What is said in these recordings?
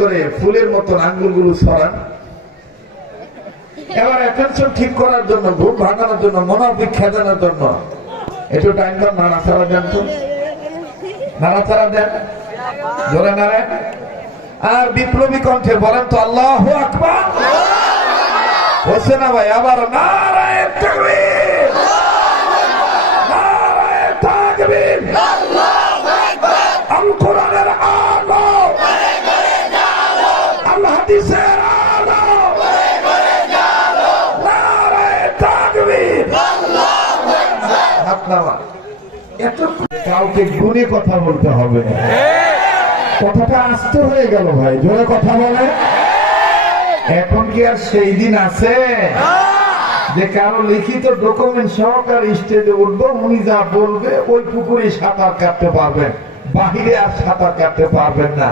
করে ফুলের মতন আঙ্গুলগুলো ছড়ান। এবার অ্যাটেনশন ঠিক করার জন্য, ঘুম ভাঙানোর জন্য, মনোবিক খেদানোর জন্য একটু টাইম পান, নাড়াচাড়া দেন তো, নাড়াচাড়া দেন, জোরে নাড়েন। আর বিপ্লবী কণ্ঠে বলেন তো আল্লাহু আকবার। হচ্ছে না ভাই? আবার নারায়ে তাকবীর, নারায়ে তাকবীর, আল্লাহু আকবার। আল কোরআনের আলো, আল হাদিসের আলো, নারায়ে তাকবীর, আল্লাহু আকবার। এত কাউকে গুণে কথা বলতে হবে, কথাটা আস্তে হয়ে গেল ভাই, জোরে কথা বলে। এখন কি আর সেই দিন আছে যে কারো লিখিত ডকুমেন্ট সহকারে স্টেজে উঠবো, উনি যা বলবে ওই পুকুরে সাঁতার কাটতে পারবেন, বাহিরে আর সাঁতার কাটতে পারবেন না?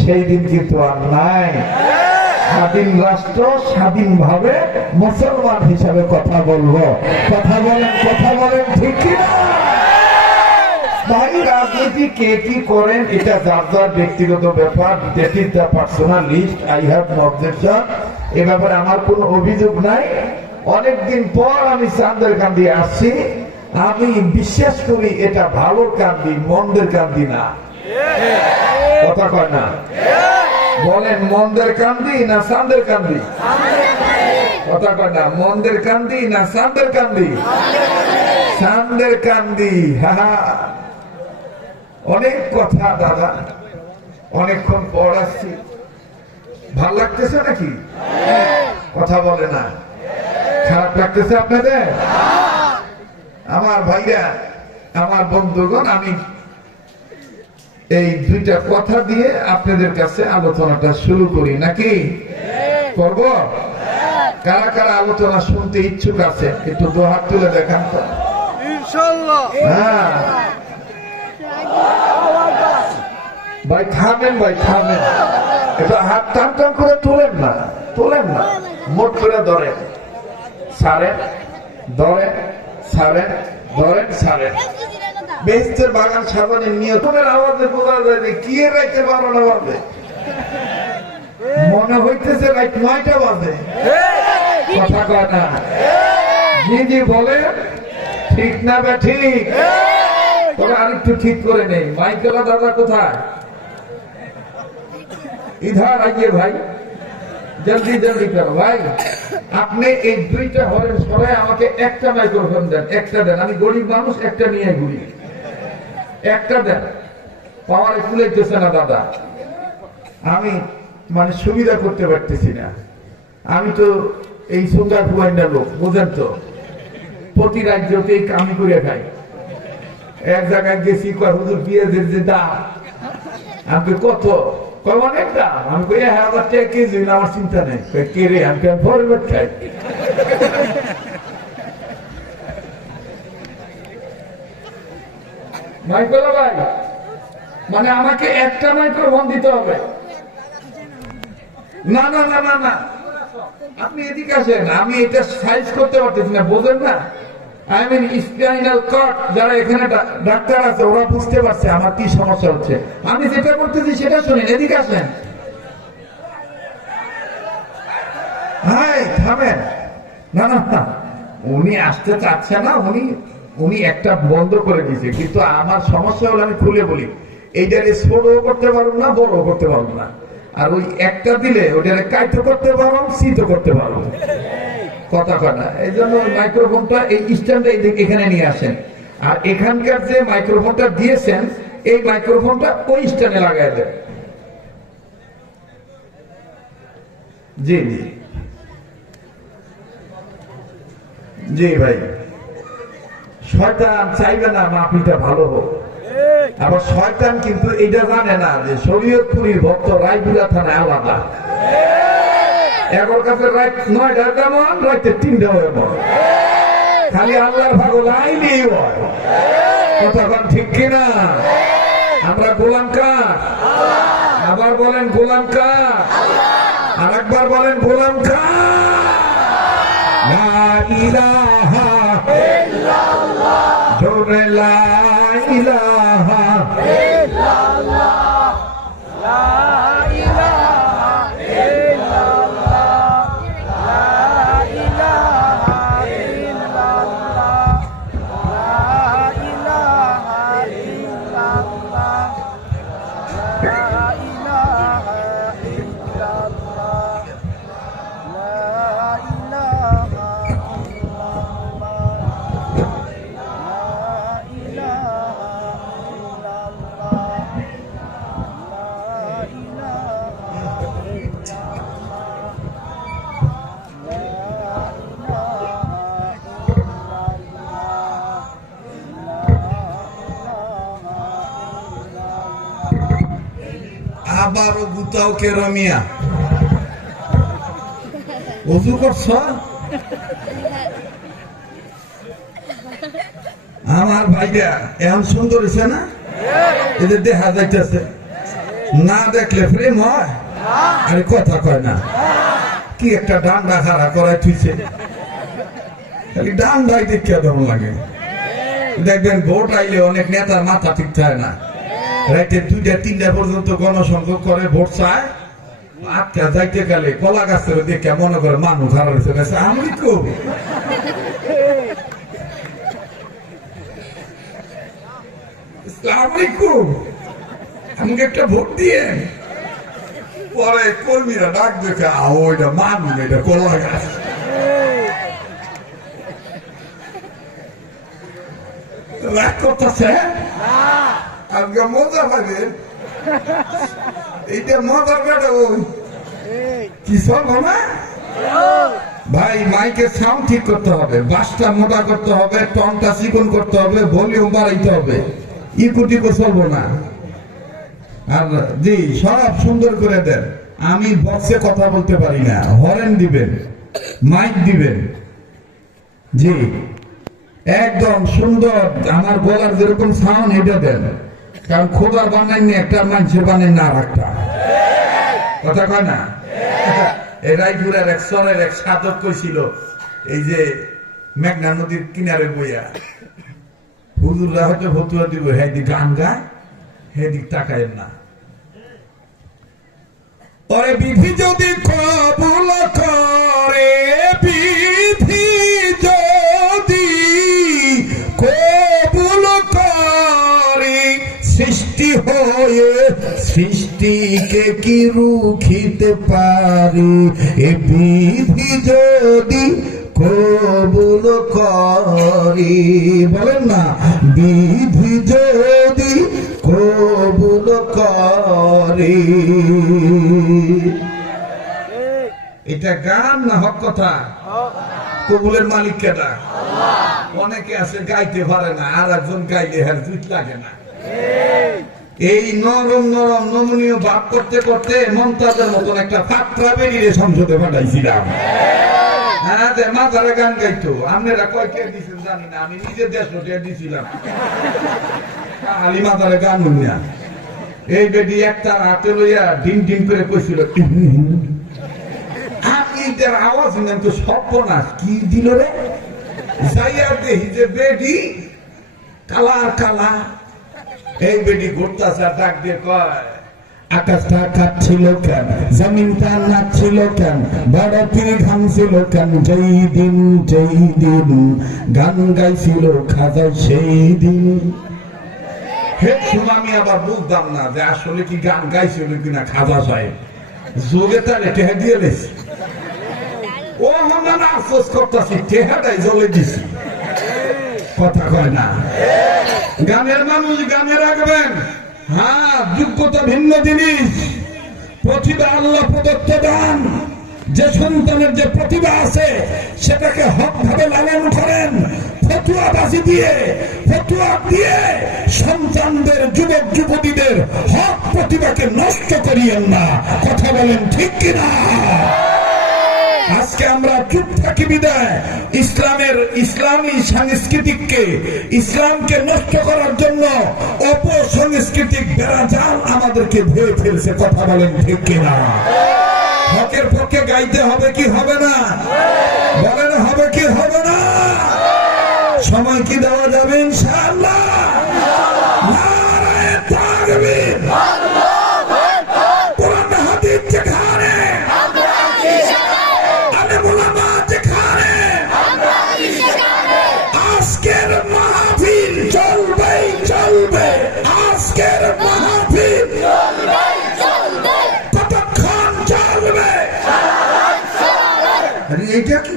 সেই দিন কিন্তু আর নাই। স্বাধীন রাষ্ট্র, স্বাধীনভাবে মুসলমান হিসাবে কথা বলবো। কথা বলেন ঠিক কিনা ভাই? রাজনীতি কে কি করেন এটা যার যার ব্যক্তিগত ব্যাপার, that is the personal list. I have no objection, এ ব্যাপারে আমার কোনো অভিযোগ নাই। অনেকদিন পর আমি চাঁদের কান্দি আসছি, আমি বিশ্বাস করি এটা ভালো কান্দি, মন্দের কান্দি না। কথা কয় না? বলেন মন্দের কান্দি না চাঁদের কান্দি? কথা কয় না? মন্দের কান্দি না চাঁদের কান্দি? চাঁদের কান্দি। হা, অনেক কথা দাদা, অনেকক্ষণ পর আসছি, ভাল লাগতেছে নাকি? কথা বলে না, খারাপ লাগতেছে আপনাদের? আমার ভাইরা, আমার বন্ধুগণ, আমি এই দুইটা কথা দিয়ে আপনাদের কাছে আলোচনাটা শুরু করি, নাকি করব? কারা কারা আলোচনা শুনতে ইচ্ছুক আছে একটু দু হাত তুলে দেখান তো। ইনশাআল্লাহ। হ্যাঁ ভাই থামেন, ভাই থামেন, এটা হাত টান টান করে তোলেন না, তোলেন না, মোট করে ধরেন, ছাড়েন, ধরেন, ছাড়েন, ধরেন, ছাড়েন। বেহেশতের বাগান সাজানোর নিয়তের আওয়াজে বোঝা যায় যে কি রাইতে 12টা বাজে, মনে হইতেছে রাত 9টা বাজে। কথা কয় না? জি বলে ঠিক না বে ঠিক? তবে আরেকটু ঠিক করে নেই। মাইকেলা দাদা কোথায়? ইধার আইয়ে ভাই, জলদি জলদি করো ভাই। আপনি এই দুইটা হরেন সরাই আমাকে একটা মাইক্রোফোন দেন, একটা দেন। আমি গরিব মানুষ, একটা নিয়ে ঘুরি, একটা দেন। পাওয়ারে কুলাইতেছে না দাদা, আমি মানে সুবিধা করতে পারতেছি না। আমি তো এই সুন্দর ফুয়াইন্ডার লোক, বুঝেন তো, প্রতি রাজ্যতেই কামি করে খাই। এক জায়গায় গেছি, কয় হুজুর পেঁয়াজের যে দাম, আমি কত? কয় অনেক দাম। আমি কই 1000 টাকা কেজি, আমার চিন্তা নেই। কে রে? আমি ফরমেট খাই। মাইক্রো ভাই, মানে আমাকে একটা মাইক্রোফোন দিতে হবে? না না না না না, আপনি এদিকে আসেন। আমি এটা সাইজ করতে পারতেছি না, বোঝেন না? আই মিন স্পাইনাল কর্ড, যারা এখানে ডাক্তার আছে ওরা বুঝতে পারছে আমার কি সমস্যা হচ্ছে। আমি যেটা করতেছি সেটা শুনেন, এদিকে আসেন। হাই থামেন। না না না, উনি আসতে চাচ্ছে না, উনি একটা বন্ধ করে দিয়েছে। কিন্তু আমার সমস্যা হলো, আমি খুলে বলি, এইটারে ছোটও করতে পারবো না, বড়ও করতে পারবো না। আর ওই একটা দিলে ওইটারে কাইতো করতে পারবো, শীতও করতে পারবো। কথা কয় না? এই জন্য মাইক্রোফোনটা এই স্ট্যান্ডে এখানে নিয়ে আসেন। আর এখানকার যে মাইক্রোফোনটা দিয়েছেন, এই মাইক্রোফোনটা ওই স্ট্যান্ডে লাগাই দেন। জি জি জি ভাই। শয়তান চাইবে না মাহফিলটা ভালো হোক। আবার শয়তান কিন্তু এটা জানে না যে শরীয়তপুরীর ভক্ত রায়পুরা থানায় আলাদা। এগোর কাছে রাত 9টার যেমন, রাতে 3টা এমন। খালি আল্লাহর পাগল আইলেই হয়। কথা ঠিক কিনা? আমরা গোলাম কার? আবার বলেন গোলাম কার? আর একবার বলেন গোলাম কার? লা ইলাহা ইল্লাল্লাহ, জোরে লা ইলাহা ইল্লাল্লাহ, লা ইলাহা আবারও গুতাও কেরমিয়া অজু করছ আমার ভাইয়া এমন সুন্দর হয়েছে না এদের দেখা যাইতেছে না দেখলে প্রেম হয় আরে কথা কয় না কি একটা ডান্ডা খাড়া করাই থুইছে খালি ডান্ডাই দেখিয়া দম লাগে দেখবেন ভোট আইলে অনেক নেতার মাথা ঠিক থাকে না রাইতে 2টা 3টা পর্যন্ত গণসংযোগ করে ভোট চায় আটকা যাইতে গেলে কলা গাছের দেখে মনে করে মানুষ হারা রয়েছে আমি খুব আমাকে একটা ভোট দিয়ে পরে কর্মীরা ডাক দেখে ওইটা মানুষ এটা কলা গাছ রাগ করতেছে আজকে মজা পাবে এইটা মজার বেটা ওই কি সব হবে ভাই মাইকের সাউন্ড ঠিক করতে হবে বাসটা মোটা করতে হবে টনটা চিকন করতে হবে ভলিউম বাড়াইতে হবে ইকুটিকো চলবো না আর জি সব সুন্দর করে দেন আমি বক্সে কথা বলতে পারি না হরেন দিবেন মাইক দিবেন জি একদম সুন্দর আমার গলার যেরকম সাউন্ড এটা দেন কারণ খোদার বানাইনি একটা মানুষের বানাই না আর একটা কথা কয় না রায়পুরের এক সরের এক সাধক কইছিল এই যে মেঘনা নদীর কিনারে বইয়া হুজুররা হয়তো ফতুয়া দিব হেদিক গান গায় হেদিক তাকায় না ওরে বিধি যদি কবুল করে বিধি যদি কবুল করে সৃষ্টি হয়ে সৃষ্টিকে কি রুখিতে পারে এ বিধি যদি কবুল করি বলেন না বিধি যদি কবুল করি এটা গান না হক কথা কবুলের মালিক কেটা অনেকে আছে গাইতে পারে না আর একজন গাইলে হ্যাঁ জুত লাগে না এই নরম নরম নমনীয় ভাব করতে করতে মমতাজের মতন একটা ফাত্রা বেরিয়ে সংসদে পাঠাইছিলাম হ্যাঁ মাথারে গান গাইতো আপনারা কয় কে দিচ্ছেন জানি না আমি নিজের দেশ দিয়েছিলাম খালি মাথারে গান শুনিয়া এই বেডি একটা হাতে লইয়া ডিম ডিম করে কইছিল আমি এটার আওয়াজ শুনলাম তো সর্বনাশ কি দিল রে যাইয়া দেখি যে বেডি কালা কালা এই বেডি ঘুরতাছে ডাক দিয়ে কয় আকাশটা কাটছিল কেন জমিনটা নাচছিল কেন বরফের ঘাম ছিল কেন যেই দিন গান গাইছিল খাজা সেই দিন হে আমি আবার বুঝতাম না যে আসলে কি গান গাইছিল কিনা খাজা সাহেব যোগে তারে টেহা দিয়ে লেছি ও আমরা না আফসোস করতেছি টেহাটাই জ্বলে দিছি কথা কয় না গানের মানুষ গানে রাখবেন হ্যাঁ যোগ্যতা ভিন্ন জিনিস প্রতিভা আল্লাহ প্রদত্ত দান যে সন্তানের যে প্রতিভা আছে সেটাকে হক ভাবে লালন করেন ফতুয়াবাজি দিয়ে ফতুয়া দিয়ে সন্তানদের যুবক যুবতীদের হক প্রতিভাকে নষ্ট করিয়েন না কথা বলেন ঠিক কিনা আজকে আমরা চুপ থাকি বিদায় ইসলামী সাংস্কৃতিককে ইসলামকে নষ্ট করার জন্য অপসংস্কৃতিক বেড়াজাল আমাদেরকে ধুয়ে ফেলছে কথা বলেন ঠিক কিনা হকের পক্ষে গাইতে হবে কি হবে না বলেন হবে কি হবে না সময় কি দেওয়া যাবে ইনশাআল্লাহ নারায়ে তাকবীর কোরআন হাদিস যেখানে আজকের মাহফিল চলবে চলবে আজকের মাহফিল কতক্ষণ চলবে এইটা কি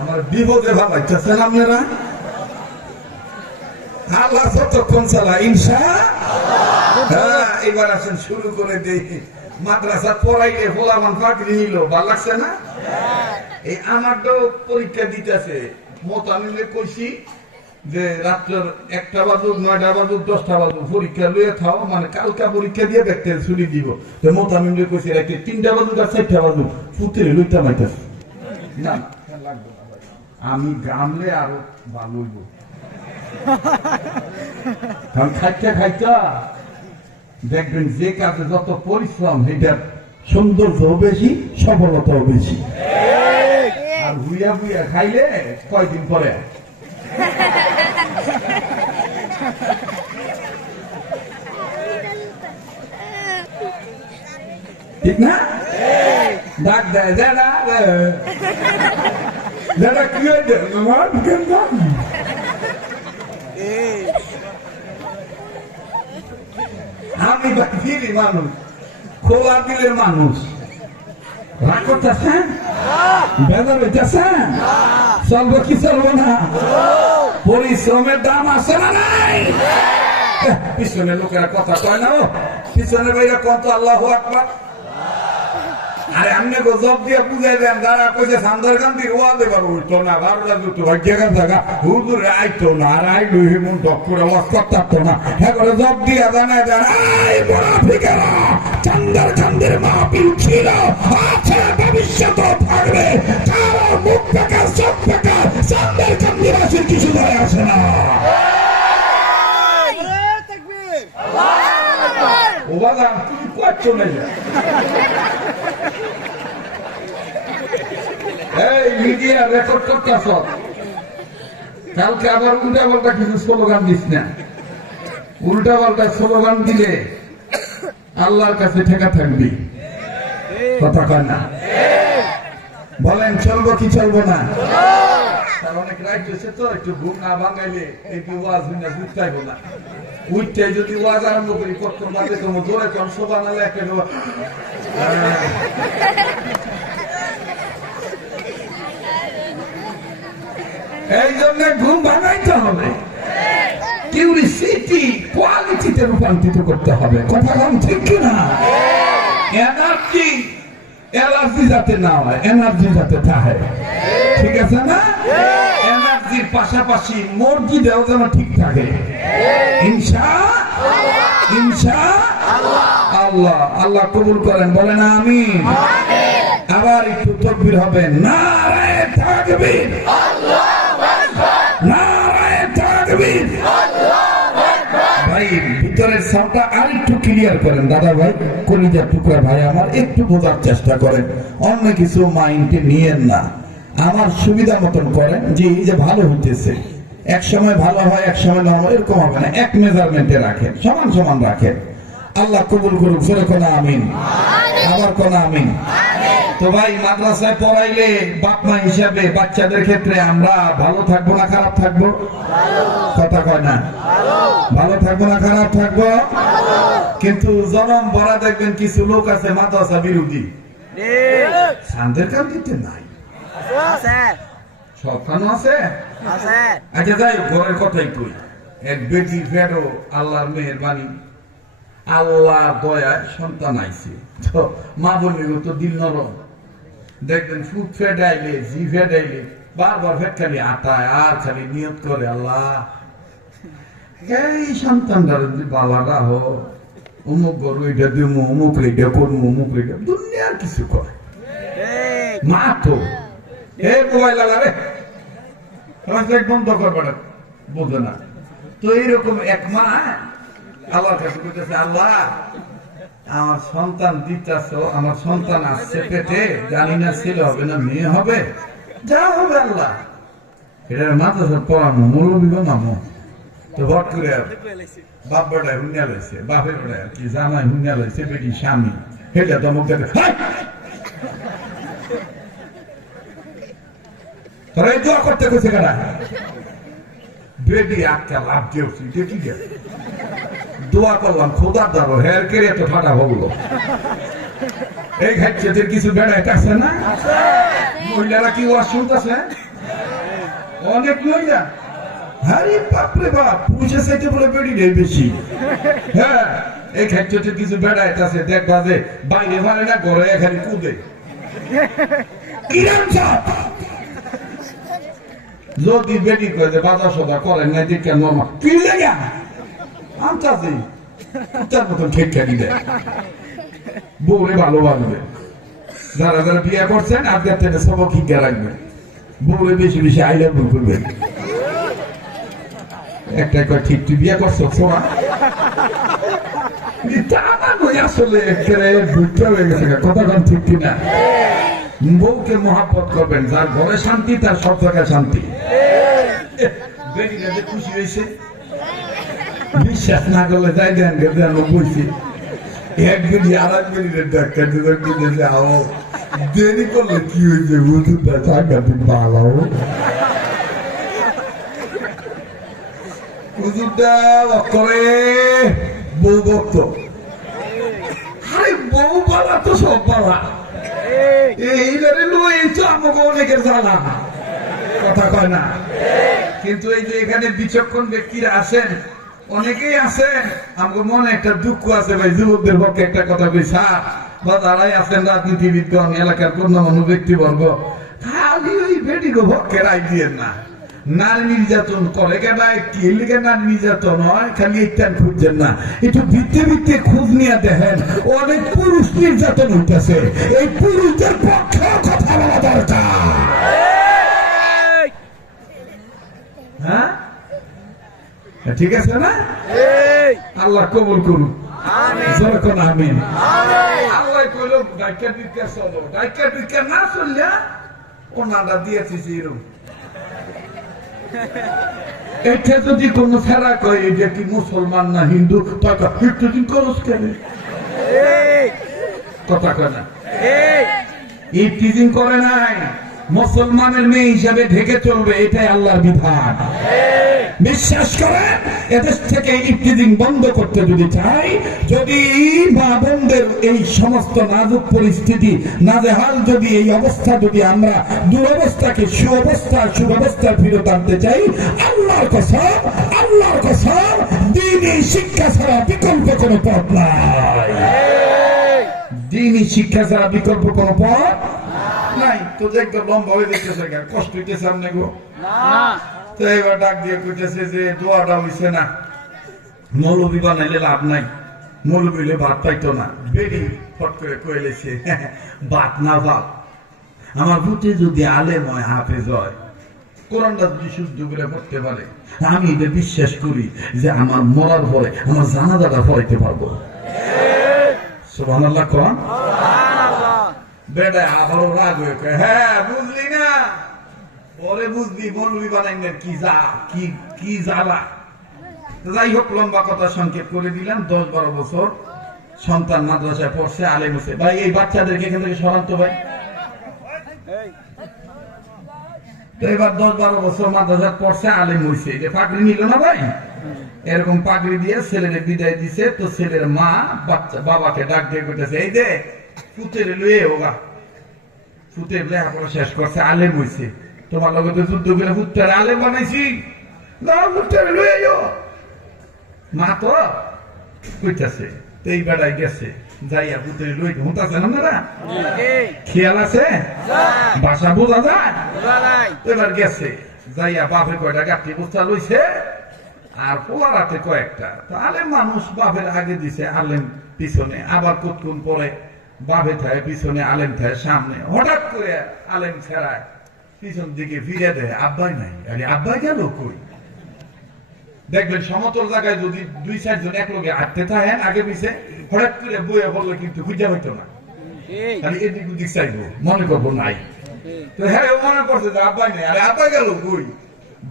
আমার বিপদে ভাবাইতেছেন আপনারা আল্লাহ যতক্ষণ চালা ইনশাআল্লাহ এবার আসেন শুরু করে দেখি মাদ্রাসা পড়াইলে ফলামান পাকড়ি নিল ভাল লাগছে না এই আমার তো পরীক্ষা দিতেছে মত আমি কইছি যে রাত্রের 1টা বাজুক 9টা বাজুক 10টা বাজুক পরীক্ষা লইয়া থাও, মানে কালকা পরীক্ষা দিয়ে দেখতে ছুটি দিব। তো মোতামিম কইছে রাখতে 3টা বাজুক আর 4টা বাজুক ফুটে লইতে মাইতাস না, আমি গামলে আরো ভালো হইব। কারণ খাইটা খাইটা দেখবেন যে কাজে যত পরিশ্রম সেটার সৌন্দর্যও বেশি, সফলতাও বেশি। আর হুইয়া হুইয়া খাইলে কয়দিন পরে ঠিক না? ডাক দেয় দাদা, দাদা কি হয়েছে? আমি বাকিলি মানুষ, খোলা দিলের মানুষ, রাগ করতেছেন, বেজার হইতেছেন, চলবো কি চলবো না? পরিশ্রমের দাম আছে না নাই? পিছনে লোকেরা কথা কয় না, পিছনে ভাইরা কত আল্লাহু আকবার। আরে আপনি জব দিয়ে বুঝাই দেন, যারা কইছে সান্দার গান্ধী ওয়া দেবার উঠতো না, 12টা দুটো ভাগ্যের জায়গা হুজুর আইতো না, আর আইলু হিমন ডক্টর ওয়াজ করতে না। হ্যাঁ করে জব দিয়ে জানাই দেন, আই মুনাফিকেরা চান্দার গান্ধীর মাহফিল ছিল, আছে, ভবিষ্যতেও থাকবে, কারো মুখ বেকার চোখ বেকার, চান্দার গান্ধীর আসে কিছু ধরে আসে না। ও বাবা তুমি করছো না, এই মিডিয়া রেকর্ড করতেছ, কালকে আবার উল্টা পাল্টা কিছু স্লোগান দিস না। উল্টা পাল্টা স্লোগান দিলে আল্লাহর কাছে ঠেকা থাকবি, কথা কয় না? বলেন চলবো কি চলবো না? অনেক রাইট হয়েছে তো, একটু ঘুম না ভাঙাইলে একটু ওয়াজ না বুঝতেই না। উঠতে যদি ওয়াজ আরম্ভ করি কত বাজে তোমার জোরে কম শোভা নালে একটা এই জন্য ঘুম ভাঙাইতে হবে, কিউরিসিটি কোয়ালিটিতে রূপান্তরিত করতে হবে। কথা কম ঠিক কিনা? এনার্জি অ্যালার্জি যাতে না হয়, এনার্জি যাতে থাকে, ঠিক আছে না? এনার্জির পাশাপাশি মসজিদেও যেন ঠিক থাকে, ইনশাআল্লাহ। আল্লাহ কবুল করেন, বলেন আমিন। আবার একটু তাকবীর হবে, নারায়ে তাকবীর, নারায়ে তাকবীর। ভাই ভিতরের সাউন্ডটা আর একটু ক্লিয়ার করেন দাদা ভাই, কলিজার টুকরা ভাই আমার, একটু বোঝার চেষ্টা করেন, অন্য কিছু মাইন্ডে নিয়েন না, আমার সুবিধা মতন করেন। যে এই যে ভালো হইতেছে, এক সময় ভালো হয় এক সময় না হয়, এরকম হবে না, এক মেজারমেন্টে রাখেন, সমান সমান রাখেন। আল্লাহ কবুল করুক, জোরে কোন আমিন, আবার কোন আমিন। তো ভাই মাদ্রাসায় পড়াইলে বাপ মা হিসাবে বাচ্চাদের ক্ষেত্রে আমরা ভালো থাকবো না খারাপ থাকবো? কথা কয় না? ভালো থাকবো না খারাপ থাকবো? কিন্তু জনম ভরা দেখবেন কিছু লোক আছে মাদ্রাসা বিরোধী, সান্দের কাম দিতে নাই, সবখানে আছে। আচ্ছা যাই ঘরের কথাই কই, এক বেটি ফেরো আল্লাহর মেহেরবানি, আল্লাহ দয়ায় সন্তান আইছে, তো মা বললে তো দিল নরম, দেখবেন ফুট ফেটাইলে জি ফেটাইলে বারবার ফেট খালি আটায় আর খালি নিয়ত করে, আল্লাহ এই সন্তানটা যদি বালাটা হো, অমুক গরু এটা দিমু, অমুক রেটা করবো, অমুক রেটা দুনিয়ার কিছু করে মা তো এ মোবাইল আলারে বন্ধ করবে না, বোঝে না। তো এইরকম এক মা আল্লাহর কাছে বলতেছে, আল্লাহ আমার সন্তান দিতেছ, আমার সন্তান আসছে পেটে, জানি না ছেলে হবে না মেয়ে হবে, যা হবে আল্লাহ এটা মাথা সব পড়ানো মুরব্বী মামু। তো ভট করে বাপ বেটায় হুন্যা লইছে, বাপের বেটায় কি জামাই হুন্যা লইছে, বেটি স্বামী, হেটা তো মুখ দেখে তোরা এই দোয়া করতে গেছে কেনা বেটি একটা লাভ দিয়েছি, দেখি গে দোয়া করলাম খোদার দাবো হের কেড়ে এত ফাটা হলো। এই খাচ্ছে কিছু বেড়ায় কাছে না, মহিলারা কি ওয়াজ শুনতেছে, অনেক মহিলা, আরে বাপরে বাপ, পুরুষের চাইতে বলে বেড়ি নেই বেশি। হ্যাঁ এই খাচ্ছে কিছু বেড়ায় কাছে, দেখবা যে বাইরে পারে না, ঘরে এখানে কুদে, কিরাম চাপ যদি বেটি করে যে বাজার সদা করেন না দিকে নর্মাল কি লেগা আমচাছি তার মতন ঠিক খেলি দেয় বউরে ভালোবাসবে যারা যারা বিয়ে করছেন আপনার থেকে সবক শিক্ষা রাখবেন বউরে বেশি বেশি আইলে ভুল করবেন একটা কয় ঠিক তুই বিয়ে করছো সোনা আসলে কথা কন ঠিক কিনা বউকে মহাব্বত করবেন যার ঘরে শান্তি তার সব জায়গায় শান্তি বেরিয়ে খুশি হয়েছে বিশ্বাস না করলে যাই দেন বলছি এক বেরি আর এক বেরিয়ে ডাক্তার দেরি করলে কি হয়েছে হুজুরটা জায়গা দিন ভালো হুজুরটা করে বউ ভক্ত আরে বউ পালা তো সব পালা এইবারে লইছো আমাকে অনেকের জ্বালা কথা কয় না কিন্তু এই যে এখানে বিচক্ষণ ব্যক্তিরা আছেন অনেকেই আছেন আমাকে মনে একটা দুঃখ আছে ভাই যুবকদের পক্ষে একটা কথা কই স্যার বা যারাই আছেন রাজনীতিবিদগণ এলাকার গণ্যমান্য ব্যক্তিবর্গ খালি ওই বেটিকে পক্ষে রায় দিয়েন না নারী নির্যাতন করে কেন একটি এলিকে নারী নির্যাতন হয় খালি এইটান খুঁজছেন না একটু ভিত্তি ভিত্তি খোঁজ নিয়ে দেখেন অনেক পুরুষ নির্যাতন হইতেছে এই পুরুষদের পক্ষে কথা বলা দরকার হ্যাঁ ঠিক আছে না আল্লাহ কবুল করুন আমিন আল্লাহ কইল ডাইকা বিকা চলো ডাইকা বিকা না চললে ওনারা দিয়েছি এরকম এটা যদি কোন ফেরা কয় এটা কি মুসলমান না হিন্দু দিন করস কেন কথা কয় না এই টিজিং করে নাই মুসলমানের মেয়ে হিসাবে ঢেকে চলবে এটাই আল্লাহর বিধান বিশ্বাস করেন এদেশ থেকে ইফতিজিং বন্ধ করতে যদি চাই যদি মা বোনদের এই সমস্ত নাজুক পরিস্থিতি নাজেহাল যদি এই অবস্থা যদি আমরা দুরবস্থাকে সুব্যবস্থা ফিরত আনতে চাই আল্লাহর কসম দ্বীনি শিক্ষা ছাড়া বিকল্প কোনো পথ নাই দ্বীনি শিক্ষা ছাড়া বিকল্প কোনো পথ নাই তো দেখতে লম্বা হয়ে দেখতেছে কষ্ট হইতেছে আপনি গো না তো এবার ডাক দিয়ে কইতেছে যে দোয়াটা হইছে না মৌলবি বানাইলে লাভ নাই মৌলবি হইলে ভাত পাইতো না বেরি ফট করে কইলেছে ভাত না ভাত আমার বুঝে যদি আলেম হয় হাফেজ হয় কোরআনটা যদি শুদ্ধ করে পড়তে পারে আমি এটা বিশ্বাস করি যে আমার মরার পরে আমার জানাজাটা পড়াইতে পারবো সুবহানাল্লাহ কোরআন বেটা আবারও রাগ হয়ে কয় হ্যাঁ বুঝলি না পরে বুঝবি মৌলবি বানাইলেন কি জ্বালা যাই হোক লম্বা কথা সংক্ষেপ করে দিলাম 10-12 বছর সন্তান মাদ্রাসায় পড়ছে আলেম হচ্ছে ভাই এই বাচ্চাদেরকে এখান থেকে সরান্ত ভাই তো এবার 10-12 বছর মাদ্রাসায় পড়ছে আলেম হয়েছে এটা পাগড়ি নিল না ভাই এরকম পাগড়ি দিয়ে ছেলের বিদায় দিছে তো ছেলের মা বাবাকে ডাক দিয়ে কইতেছে এই দে ফুতের লুয়ে হোগা ফুতের লেখাপড়া শেষ করছে আলেম হয়েছে তোমার লগে তো যুদ্ধ করে ফুটতে আলেম বানাইছি মা তো কইতাছে এই বেড়াই গেছে যাইয়া পুত্রে লই হুঁতাছে না খেয়াল আছে বাসা বোঝা যায় এবার গেছে যাইয়া বাপে কয়টা গাঠি বস্তা লইছে আর পোলার হাতে কয়েকটা তো আলেম মানুষ বাপের আগে দিছে আলেম পিছনে আবার কতক্ষণ পরে বাপে থাকে পিছনে আলেম থাকে সামনে হঠাৎ করে আলেম ছেড়ায় পিছন দিকে ফিরে দেয় আব্বাই নাই আরে আব্বাই গেল কই দেখবেন সমতল জায়গায় যদি 2-4 জন এক লগে হাঁটতে থাকেন আগে পিছে হঠাৎ করে বইয়ে বললে কিন্তু খুঁজে হইতো না খালি এদিক ওদিক চাইবো মনে করবো নাই তো হ্যাঁ মনে করছে যে আব্বাই নাই আরে আব্বাই গেল কই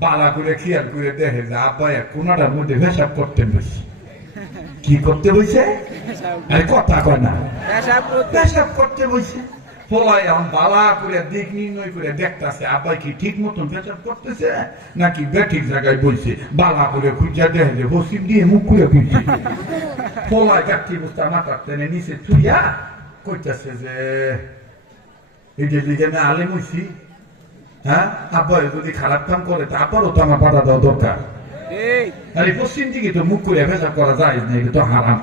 বালা করে খেয়াল করে দেখে যে আব্বাই কোনাটার মধ্যে পেশাব করতে বসে কি করতে বসে আরে কথা কয় না পেশাব করতে বসে ফলাই এখন বালা করে দিক নির্ণয় করে দেখতেছে আব্বাই কি ঠিক মতন পেশাব করতেছে নাকি বেঠিক জায়গায় বলছে বালা করে খুঁজা দেখে যে বসিম দিয়ে মুখ করে খুঁজছে ফলাই গাঠি বস্তা মাথার টেনে নিচে থুইয়া কইতেছে যে এই যে লিগে আমি আলেম হইছি হ্যাঁ আব্বাই যদি খারাপ কাম করে তা আব্বারও তো আমার বাধা দেওয়া দরকার আরে পশ্চিম দিকে তো মুখ করে পেশাব করা যায় না এটা তো হারাম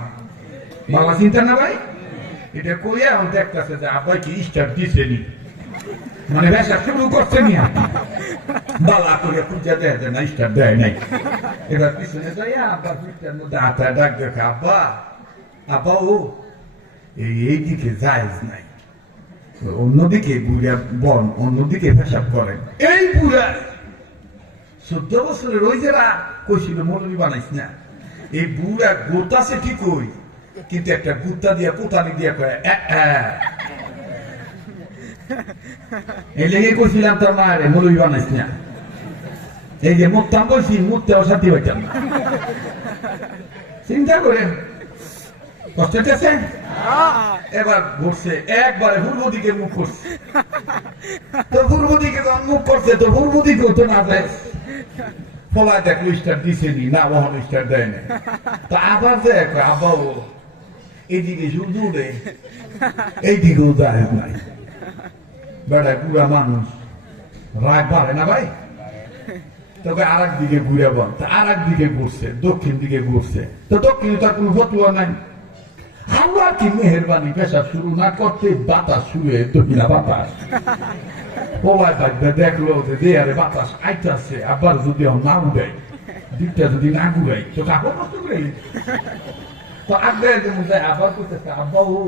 বাংলা চিন্তা না ভাই এটা কইয়া আমি দেখতেছে যে আব্বাই কি স্টার্ট দিছে নি মানে পেশাব শুরু করছে নি বালা করে পূজা দেয় না, স্টার দেয় নাই। এবার পিছনে যাই আব্বার পিঠটার মধ্যে হাতে ডাক দেখে, আব্বা আব্বা ও এইদিকে জায়েজ নাই, অন্যদিকে বুড়া বন, অন্যদিকে পেশাব করেন। এই বুড়া 14 বছরের ওই যারা কইছিল মৌলবি বানাইস না, এই বুড়া গোতাছে ঠিক ওই, কিন্তু একটা গুত্তা দিয়া কোতানি দিয়া কয় এই লেগে কইছিলাম তোর মায়ের মৌলবি বানাইস না। এই যে মুক্তাম বলছি, মুক্তেও সাথী হইতাম না। চিন্তা করেন কষ্ট হইতেছে। এবার ঘুরছে একবারে পূর্ব দিকে মুখ করছে, তো পূর্ব দিকে যখন মুখ করছে তো পূর্ব দিকেও তো না যায়, ফলায় দেখলো স্টার দিছেনি না, ওহন স্টার দেয় না। তো আবার দেখ আব্বাও এইদিকে শুধু রে, এইদিকেও যায় নাই। বেড়া পুরা মানুষ রাগ পারে না ভাই, তবে আর এক দিকে ঘুরে বল, আর এক দিকে ঘুরছে, দক্ষিণ দিকে ঘুরছে, তো দক্ষিণে তার কোনো ফতুয়া নাই। আল্লাহ কি মেহেরবানি, পেশাব শুরু না করতে বাতাস শুয়ে দক্ষিণা বাতাস পোলায় থাকবে, দেখলো যে দেয়ারে বাতাস আইতাছে, আবার যদি না উড়াই, দিকটা যদি না ঘুরাই তো কাপড় নষ্ট করে তো আগ্রায় আবার করতেছে, আব্বা ও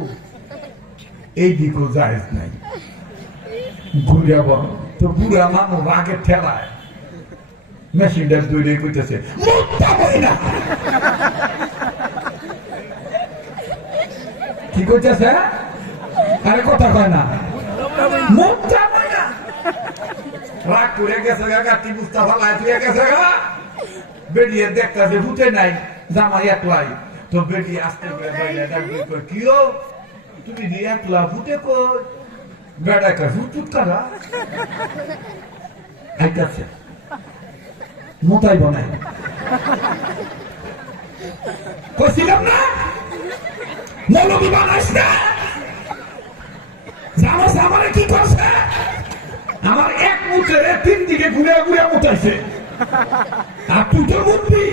এই দিকেও জায়েজ নাই, ঘুরে বল। তো বুড়া মানুষ আগে ঠেলায় মেশিনটা দৌড়ে কইতেছে, মুক্তা বই না, কি করতেছে? আরে কথা কয় না, মুক্তা বই না। রাগ করে গেছে গা, গাতি মুস্তাফা লাই তুই গেছে গা, বেরিয়ে দেখতেছে ভূতে নাই, জামাই একলাই। তো বেরিয়ে আসতে করে কি তুমি একলা, ভূতে কই? বেড়া কা ভূত কারা আইতাছে, মোতাই বনাই কইছিলাম না মৌলবি বানাইস না। জানো আমারে কি করছে? আমার এক মুখে 3 দিকে ঘুরে ঘুরে মোতাইছে, আর তুই তো মুখবি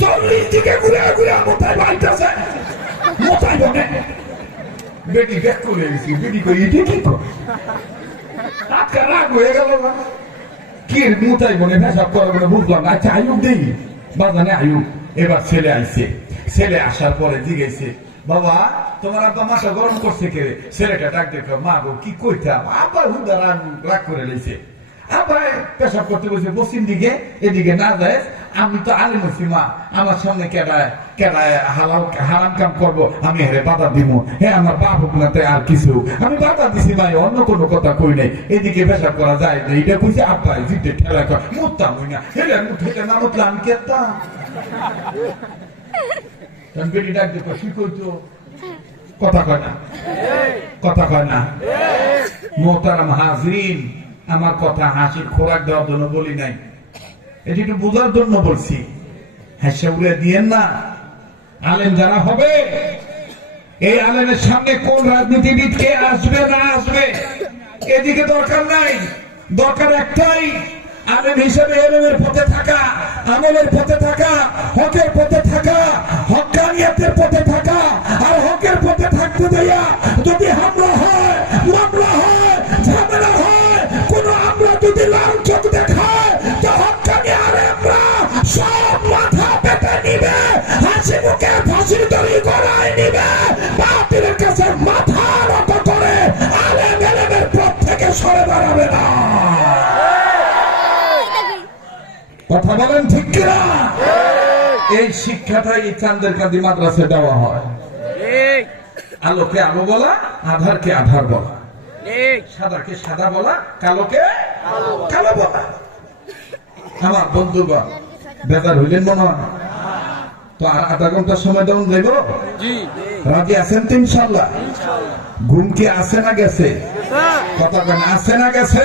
40 দিকে ঘুরে ঘুরে মোতাই বাড়িতেছে, মোতাই বনে। বেটি ব্যাক করে গেছি, বেটি কই এটি কি কর, আজকে রাগ হয়ে গেল না, কি মোতাই বনে পেশাব করবে না বুঝলাম না। আচ্ছা আয়ুব দেই বাজানে, আয়ুব এবার ছেলে আইছে, ছেলে আসার পরে জিজ্ঞাসা, বাবা তোমার আব্বা মাথা গরম করছে কে? ছেলেটা ডাক দেখো, মা গো কি কইতাম, আব্বা হুদা রাগ করে লেছে, আব্বা পেশাব করতে বসে পশ্চিম দিকে, এদিকে না যায়। আমি তো আলিম হচ্ছি মা, আমার সামনে কেডায় কেডায় হারাম কাম করবো, আমি হেরে বাধা দিব, হ্যাঁ আমার বাপ হোক না তাই আর কিছু, আমি বাধা দিছি ভাই, অন্য কোনো কথা কই নাই। এদিকে পেশাব করা যায় না, এটা কইছে আব্বা জিতে ঠেলা কর, মুততাম হই না, হেলে মুঠে না মুতলে আমি কেতাম। বেটি ডাক দেখো, কি কইতো, কথা কয় না, কথা কয় না। মোহতারাম হাজরিন, আমার কথা হাসির খোরাক দেওয়ার জন্য বলি নাই, এটি একটু বোঝার জন্য বলছি। হেসে উড়ে দিয়েন না। আলেম যারা হবে, এই আলেমের সামনে কোন রাজনীতিবিদ কে আসবে না আসবে এদিকে দরকার নাই, দরকার একটাই, আলেম হিসেবে এলেমের পথে থাকা, আমলের পথে থাকা, হকের পথে থাকা, হক্কানিয়াতের পথে থাকা। আর হকের পথে থাকতে দেয়া যদি হামলা হয়, মামলা হয়, ঝামেলা হয়, কোন আমরা যদি লাল চোখ দেখায়, তো হক্কানি আলেমরা সব মাথা পেতে নিবে, হাসি মুখে ফাঁসির দড়ি গলায় নিবে, বাতিলের কাছে মাথা নত করে আলেম এলেমের পথ থেকে সরে দাঁড়াবে না। কথা বলেন ঠিক কিনা? এই শিক্ষাটাই চাঁদের কাঁদি মাদ্রাসায় দেওয়া হয়। আলোকে আলো বলা, আধারকে আধার বলা, সাদাকে সাদা বলা, কালোকে কালো বলা। আমার বন্ধুগণ বেজার হইলেন মনে হয়? তো আর আধা ঘন্টার সময় দেওয়া যাইব? রাজি আছেন তো ইনশাল্লাহ? ঘুম কি আছে না গেছে? কথা কেন আছে না গেছে?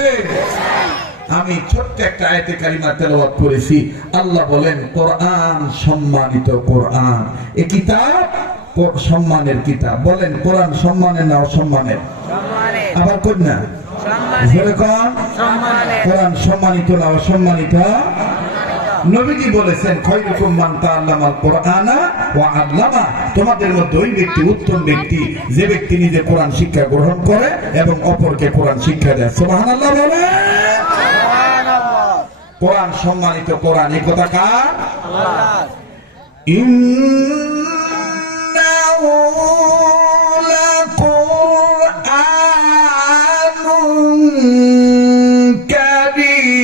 আমি ছোট্ট একটা আয়াতে কারিমা তেলাওয়াত করেছি। আল্লাহ বলেন কোরআন সম্মানিত কোরআন, এই কিতাব সম্মানের কিতাব। বলেন কোরআন সম্মানের না অসম্মানের? আবার কই না, কোরআন সম্মানিত না অসম্মানিত? নবীজি বলেছেন খায়রুকুম মান তাআল্লামাল কোরআনা ওয়া আল্লামা, তোমাদের মধ্যে ওই ব্যক্তি উত্তম ব্যক্তি যে ব্যক্তি নিজে কোরআন শিক্ষা গ্রহণ করে এবং অপরকে কোরআন শিক্ষা দেয়। সুবহানাল্লাহ বলেন। কোরআন সম্মানিত কোরআন, এই কথা কার? ইন্নাহু লাকুরআনুন কারীম।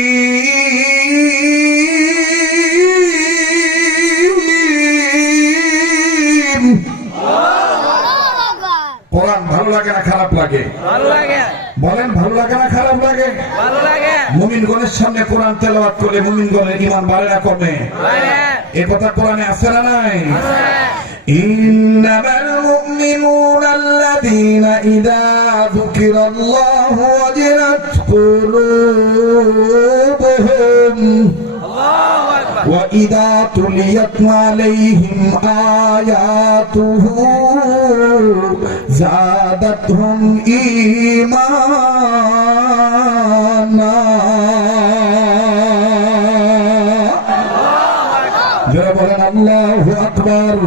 কোরআন ভালো লাগে না খারাপ লাগে? ভালো লাগে। বলেন ভালো লাগে না খারাপ লাগে? ভালো লাগে। মুমিনগণের সামনে কোরআন তেলাওয়াত করলে মুমিনগণের ঈমান বাড়ে না কমে? এই কথা কোরআনে আছে না নাই? ইন্নামাল মুমিনুনা আল্লাযীনা ইযা যুকিরাল্লাহু ওয়াজিলাত কুলুবুহুম ওয়া ইযা তুলিয়াত আলাইহিম আয়াতুহু যাদাতহুম ঈমানা। যারা বলেন আল্লাহু আকবার,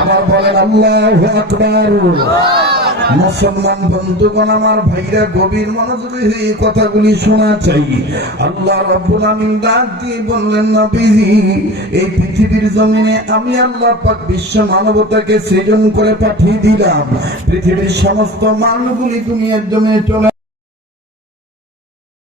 আবার বলেন আল্লাহু আকবার। মুসলমান বন্ধুগণ, আমার ভাইরা, গভীর মনোযোগী হয়ে কথাগুলি শোনা চাই। আল্লাহ রাব্বুল আমিন ডাক দিয়ে বললেন, নবীজি, এই পৃথিবীর জমিনে আমি আল্লাহ পাক বিশ্ব মানবতাকে সৃজন করে পাঠিয়ে দিলাম। পৃথিবীর সমস্ত মানুষগুলি দুনিয়ার জমিনে চলে